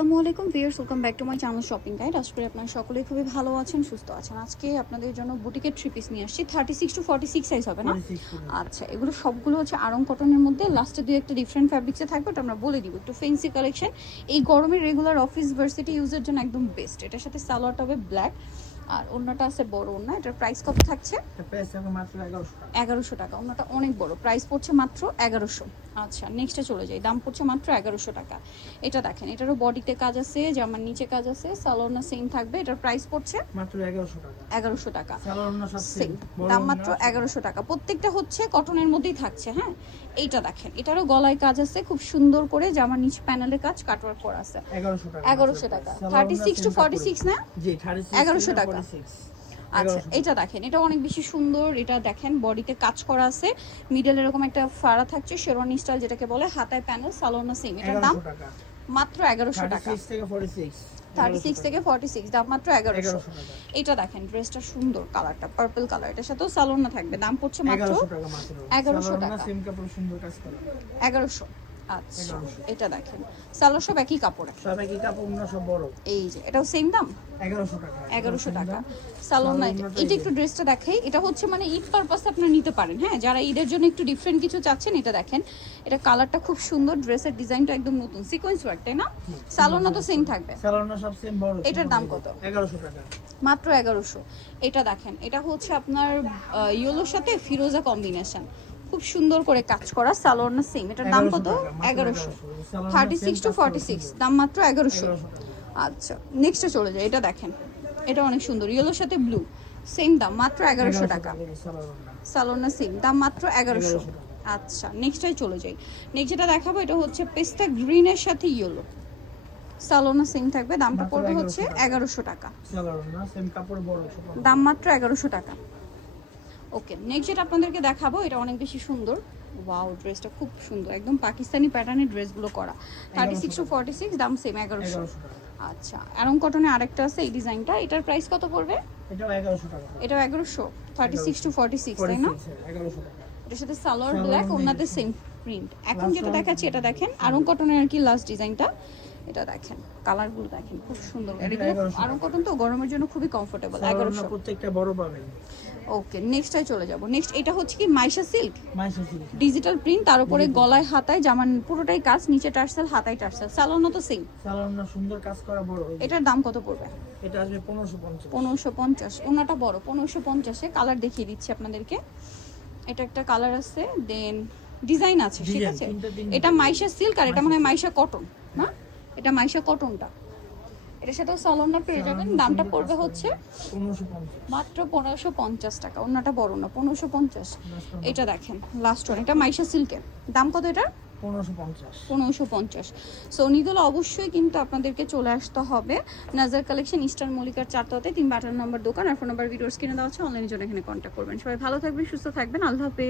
আসসালামু আলাইকুম viewers, welcome back to my channel shopping guide. আশা করি আপনারা সকলেই খুবই ভালো আছেন, সুস্থ আছেন। আজকে আপনাদের জন্য বুটিকের থ্রি পিস নিয়ে আসছি। 36 to 46 সাইজ হবে না? আচ্ছা, এগুলো সবগুলো হচ্ছে আরং কটনের মধ্যে। লাস্টে দুই একটা ডিফারেন্ট ফ্যাব্রিক্সে থাকবে, ওটা আমরা বলে দিব। একটু ফেন্সি কালেকশন, এই গরমের রেগুলার অফিস ভার্সিটি ইউজের জন্য একদম বেস্ট। এটার সাথে সালোয়ারটা হবে ব্ল্যাক, আর অন্যটা আছে বড় ওন্না। এটার প্রাইস কত থাকছে? মাত্র 1100 টাকা। ওন্নাটা অনেক বড়, প্রাইস পড়ছে মাত্র 1100। আচ্ছা, নেক্সটে চলে যাই, দাম পড়ছে মাত্র 1100 টাকা। এটা দেখেন, এটারও বডিতে কাজ আছে, জামার নিচে কাজ আছে, সালোয়ারটা সেম থাকবে। এটার প্রাইস পড়ছে মাত্র 1100 টাকা। 1100 টাকা, সালোয়ারটা সব সেম দাম, মাত্র 1100 টাকা। প্রত্যেকটা হচ্ছে কটনের মধ্যেই থাকছে। হ্যাঁ, এইটা দেখেন, এটারও গলায় কাজ আছে খুব সুন্দর করে, জামার নিচে প্যানেলে কাজ কাটওয়ার্ক করা আছে। 1100 টাকা। 1100 টাকা। 36 to 46 না? জি, 36 1100 টাকা। 46। আচ্ছা, এটা দেখেন, এটা অনেক বেশি সুন্দর। এটা দেখেন, বডিতে কাজ করা আছে, মিডল এরকম একটা ফাড়া থাকছে, শেরওয়ানি স্টাইল যেটাকে বলে, হাতায় প্যানেল, সালোয়ার সেম। এটার দাম মাত্র 1100 টাকা। 36 থেকে 46। 36 থেকে 46, দাম মাত্র 1100 টাকা। এটা দেখেন, ড্রেসটা সুন্দর, কালারটা পার্পল কালার, এটার সাথেও সালোয়ার থাকবে। দাম পড়ছে মাত্র 1100 টাকা মাত্র। 1100 টাকা। সেম কাপড়, সুন্দর কাজ করা। 1100। আচ্ছা, এটা দেখেন, সালোয়ার সব একই কাপড়ে, সব একই কাপড়, না সব বড়। এই যে এটাও সেম দাম, 1100 টাকা। 1100 টাকা। সালোয়ার না, এটা একটু ড্রেসটা দেখাই। এটা হচ্ছে মানে ঈদ পারপাসে আপনারা নিতে পারেন। হ্যাঁ, যারা ঈদের জন্য একটু ডিফারেন্ট কিছু চাচ্ছেন, এটা দেখেন, এটা কালারটা খুব সুন্দর, ড্রেসের ডিজাইনটা একদম নতুন সিকোয়েন্স ওয়ার্ক, তাই না? সালোয়ার না তো সেম থাকবে। সালোয়ারটা সব সেম বড়। এটার দাম কত? 1100 টাকা। মাত্র 1100। এটা দেখেন, এটা হচ্ছে আপনার ইয়েলোর সাথে ফিরোজা কম্বিনেশন, খুব সুন্দর করে কাজ করা, সালোয়ার না সেম। এটার দাম কত? 1100। 36 to 46, দাম মাত্র 1100। আচ্ছা, নেক্সটে চলে যায়। এটা দেখেন, এটা অনেক সুন্দর, ইয়েলোর সাথে ব্লু, সেম দাম, মাত্র 1100 টাকা। সালোয়ার না সেম, দাম মাত্র 1100। আচ্ছা, নেক্সটটাই চলে যাই। নেক্সট যেটা দেখাবো, এটা হচ্ছে পেস্তা গ্রিনের সাথে ইয়েলো, সালোয়ার না সেম থাকবে। দামটা পড়বে হচ্ছে 1100 টাকা। সালোয়ার না সেম কাপড়, বড়। দাম মাত্র 1100 টাকা। ওকে, নেক্সট যেটা আপনাদেরকে দেখাবো, এটা অনেক বেশি সুন্দর। ওয়াও, ড্রেসটা খুব সুন্দর, একদম পাকিস্তানি প্যাটার্নের ড্রেসগুলো করা। 36 to 46, দাম সেম 1100। আচ্ছা, অ্যারং কটনে আরেকটা আছে এই ডিজাইনটা, এটার প্রাইস কত পড়বে? এটাও 1100 টাকা। এটাও 1100। 36 to 46, তাই না? 1100 টাকা। এটার সাথে সালোয়ার ব্ল্যাক, ওনাতে সেম প্রিন্ট। এখন যেটা দেখাচ্ছি, এটা দেখেন, অ্যারং কটনের আর কি লাস্ট ডিজাইনটা। এটা দেখেন, কালারগুলো দেখেন, খুব সুন্দর। অ্যারং কটন তো গরমের জন্য খুবই কমফোর্টেবল। 1100 প্রত্যেকটা বড় পাবেন। ওকে, নেক্সটটাই চলে যাব। নেক্সট এটা হচ্ছে কি Maisha silk, Maisha silk digital print, তার উপরে গলায় হাতায় জামান পুরোটাই কাজ, নিচে টার্সেল, হাতায় টার্সেল, সালোয়ার তো সেম। সালোয়ারটা সুন্দর কাজ করা, বড়। এটার দাম কত পড়বে? এটা আসবে 1550। 1550। ওনাটা বড়, 1550 এ। কালার দেখিয়ে দিচ্ছি আপনাদেরকে। এটা একটা কালার আছে, দেন ডিজাইন আছে, ঠিক আছে। এটা মাইশা সিল্ক, আর এটা মনে হয় মাইশা কটন না? এটা মাইশা কটনটা, এটার সাথেও সালোয়ার পেয়ে যাবেন। দামটা পড়বে হচ্ছে 1550, মাত্র 1550 টাকা। ওনাটা বড় না, 1550। এটা দেখেন লাস্ট ওয়ান, এটা মাইশা সিল্কের। দাম কত এটা? 1550। 1550। সো নিদোলা অবশ্যই কিন্তু আপনাদেরকে চলে আসতে হবে নাজার কালেকশন, ইস্টার্ন মল্লিকার 4 তলাতে 3 বাটার নম্বর দোকান। আর ফোন নাম্বার ভিডিওর স্ক্রিনে দেওয়া আছে, অনলাইনের জন্য এখানে কন্ট্যাক্ট করবেন। সবাই ভালো থাকবেন, সুস্থ থাকবেন, আল্লাহ হাফেজ।